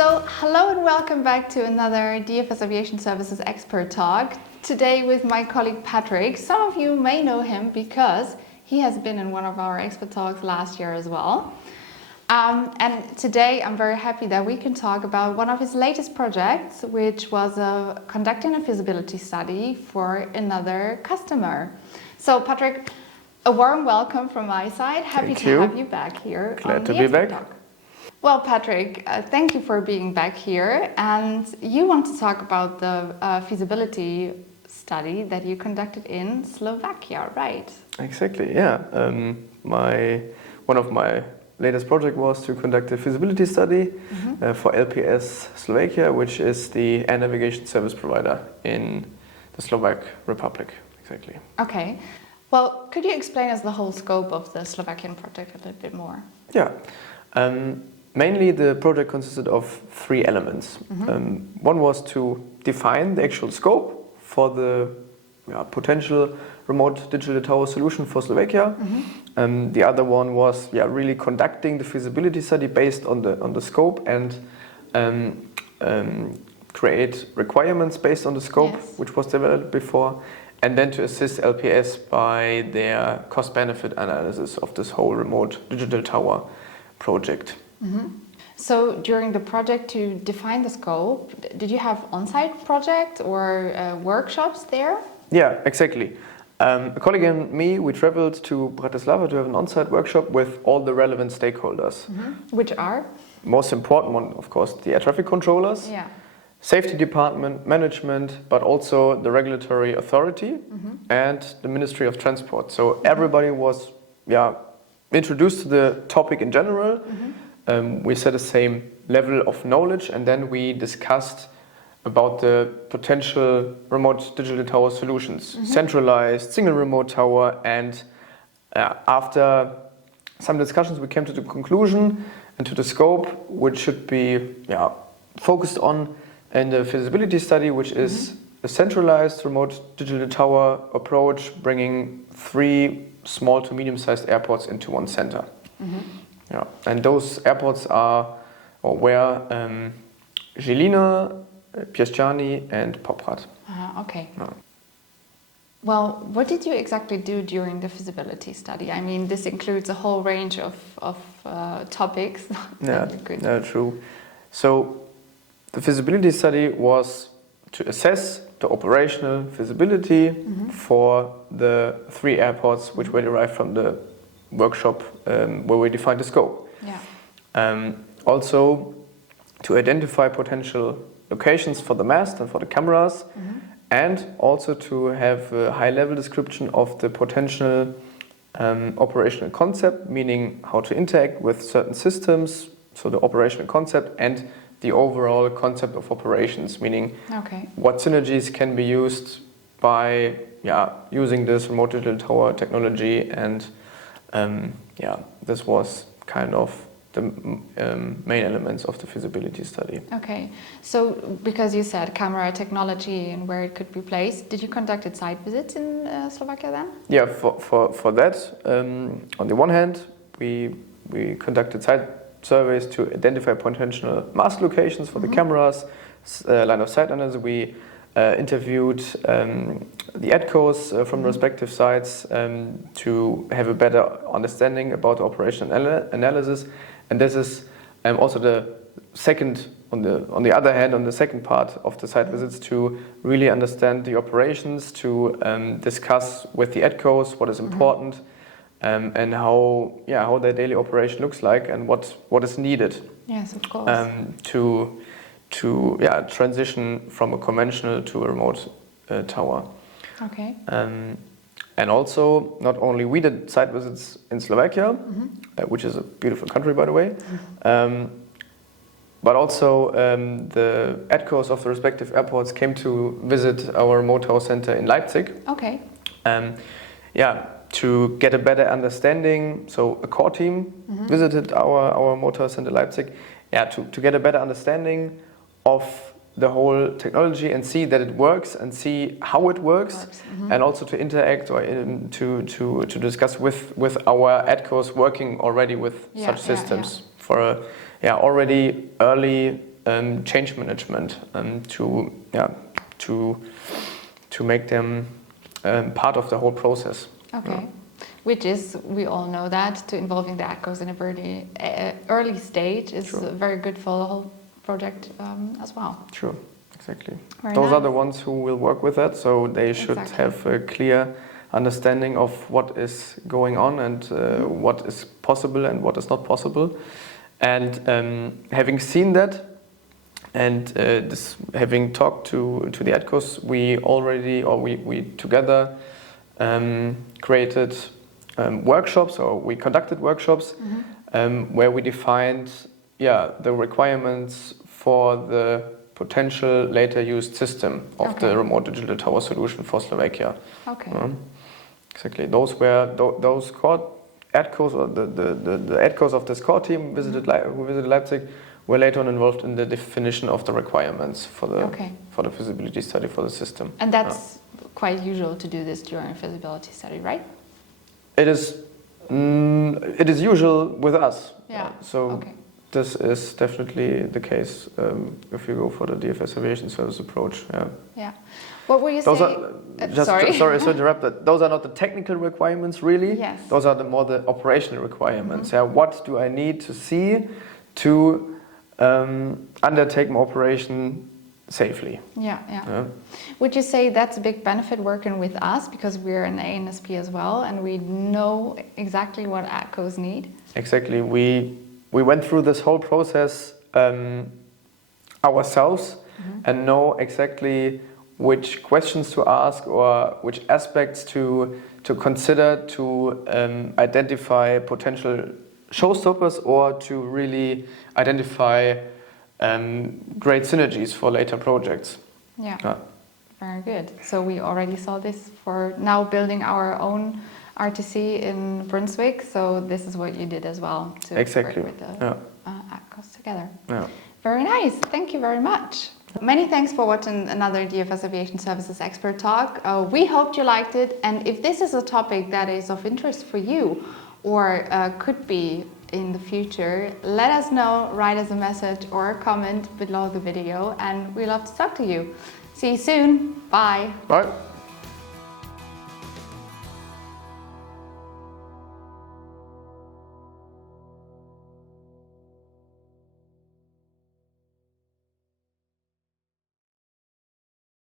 So, hello and welcome back to another DFS Aviation Services Expert Talk. Today with my colleague Patrick. Some of you may know him because he has been in one of our Expert Talks last year as well. And today I'm very happy that we can talk about one of his latest projects, which was conducting a feasibility study for another customer. So, Patrick, a warm welcome from my side. Happy to have you back here. Glad to be back. Talk. Well, Patrick, thank you for being back here. And you want to talk about the feasibility study that you conducted in Slovakia, right? Exactly, yeah. One of my latest project was to conduct a feasibility study for LPS Slovakia, which is the air navigation service provider in the Slovak Republic. Exactly. Okay. Well, could you explain us the whole scope of the Slovakian project a little bit more? Yeah. Mainly the project consisted of three elements. One was to define the actual scope for the potential remote digital tower solution for Slovakia. The other one was really conducting the feasibility study based on the scope and create requirements based on the scope, which was developed before, and then to assist LPS by their cost-benefit analysis of this whole remote digital tower project. So during the project, to define the scope, did you have on-site project or workshops there? Yeah, exactly. A colleague and me, we traveled to Bratislava to have an on-site workshop with all the relevant stakeholders. Which are? Most important one, of course, the air traffic controllers, safety department, management, but also the regulatory authority and the Ministry of Transport. So everybody was introduced to the topic in general. We set the same level of knowledge, and then we discussed about the potential remote digital tower solutions, centralized, single remote tower, and after some discussions we came to the conclusion and to the scope which should be focused on in the feasibility study, which is a centralized remote digital tower approach, bringing 3 small to medium-sized airports into one center. And those airports were Žilina, Piešťany, and Poprad. Okay. Well, what did you exactly do during the feasibility study? I mean, this includes a whole range of topics. True. So the feasibility study was to assess the operational feasibility for the 3 airports which were derived from the workshop where we defined the scope. Also to identify potential locations for the mast and for the cameras, and also to have a high-level description of the potential operational concept, meaning how to interact with certain systems, so the operational concept, and the overall concept of operations, meaning what synergies can be used by using this remote digital tower technology, and this was kind of the main elements of the feasibility study. Okay, so because you said camera technology and where it could be placed, did you conduct site visits in Slovakia then? Yeah, for that, on the one hand, we conducted site surveys to identify potential mast locations for the cameras, line of sight analysis. We interviewed the ADCOs from the respective sites to have a better understanding about the operational analysis, and this is also the second, on the other hand, on the second part of the site visits, to really understand the operations, to discuss with the ADCOs what is important, and how their daily operation looks like and what is needed. Yes, of course. To transition from a conventional to a remote tower. Okay. And also, not only we did site visits in Slovakia, which is a beautiful country, by the way, but also the ADCOs of the respective airports came to visit our remote tower center in Leipzig. Okay. To get a better understanding. So a core team visited our remote tower center Leipzig. To get a better understanding of the whole technology and see that it works and see how it works, and also to interact or to discuss with our ADCOs working already with such systems for a already early change management to make them part of the whole process. Okay. Which is, we all know that, to involving the ADCOs in a very early stage is very good for the whole project as well. True, exactly. Very Those nice. are the ones who will work with that, so they should have a clear understanding of what is going on and what is possible and what is not possible. And having seen that, and having talked to the ADCOs, we together created workshops, or we conducted workshops where we defined the requirements for the potential later used system of the remote digital tower solution for Slovakia. Okay. Exactly. Those were those core ADCOs, or the ADCOs of this core team who visited Leipzig, were later on involved in the definition of the requirements for the feasibility study for the system. And that's quite usual to do this during a feasibility study, right? It is usual with us. Yeah. So this is definitely the case if you go for the DFS Aviation Service approach. Yeah. What were you saying? Sorry to interrupt. That those are not the technical requirements, really. Yes. Those are more the operational requirements. What do I need to see to undertake my operation safely? Yeah. Would you say that's a big benefit working with us, because we're an ANSP as well and we know exactly what ADCOs need? Exactly. We went through this whole process ourselves and know exactly which questions to ask or which aspects to consider to identify potential showstoppers, or to really identify great synergies for later projects. Yeah. Very good. So we already saw this for now building our own RTC in Brunswick. So this is what you did as well to work with the ADCOs together. Yeah. Very nice. Thank you very much. Many thanks for watching another DFS Aviation Services Expert Talk. We hoped you liked it. And if this is a topic that is of interest for you, or could be in the future, let us know, write us a message or a comment below the video, and we love to talk to you. See you soon. Bye. Bye.